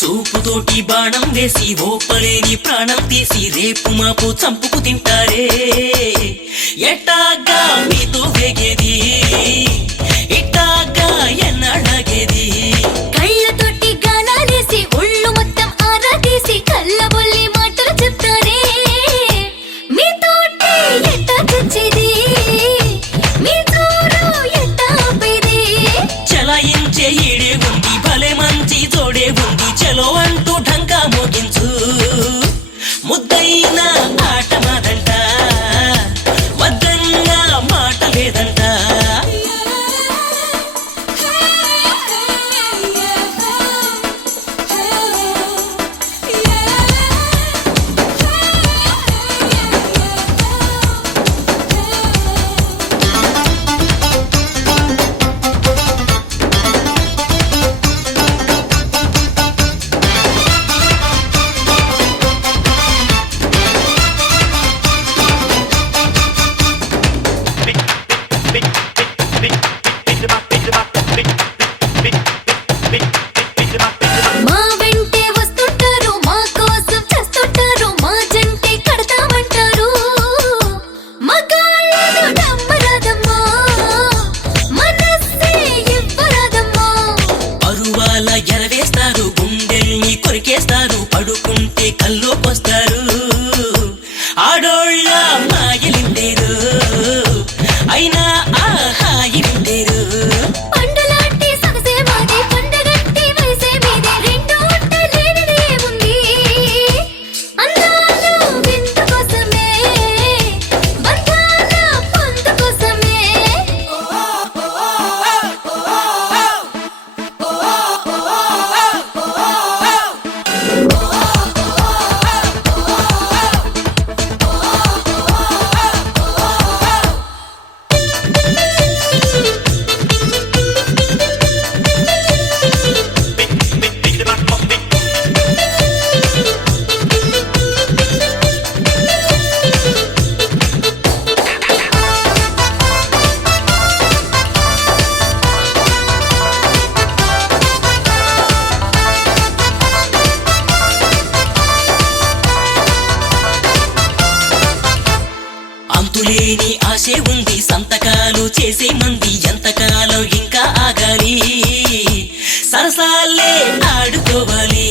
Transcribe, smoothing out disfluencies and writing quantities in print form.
చూపుతోటి బాణం వేసి ఓపలేని ప్రాణం తీసి రేపు మాపు చంపుకు తింటారే ఎట్టాగా మీతో వేగేది ఇట్టాగా ఎన్నాడాగేది కళ్ళతోటి గానాలేసి ఒళ్ళు మొత్తం ఆరా తీసి కళ్ళబొల్లి మాటలు చెప్తారే మీతోటి ఎట్టా చచ్చేది మీ జోరు ఎట్టా ఆపేది చలాయించే ఈడే ఉంది భలే మంచి జోడే ఉంది చలో అంటూ ఢంకా మోగించు ముద్దైన ఆట మాదంట వద్దన్న మాట లేదంట మా వెంటే వస్తుంటారు మా కోసం చేస్తుంటారు మా జంటే కడతామంటారు మగాళ్ళను నమ్మరాదమ్మా మనస్సే ఇవ్వరాదమ్మా అరువాల ఎరవేస్తారు గుండెల్ని కొరికేస్తారు పడుకుంటే కల్లోకొస్తారు ఆడోళ్ళ మాయలిందేరు అయినా ఆ హాయిలిందేరు పండులాంటి సొగసే మాది పండగట్టి వయసే మీది రెండు ఉంటే లేనిది ఏముంది అందాలు వింత కోసమే బంధాల పొందు కోసమే అంతులేని ఆశే ఉంది సంతకాలు చేసే మంది ఎంతకాలం ఇంకా ఆగాలి సరసాలే ఆడుకోవాలి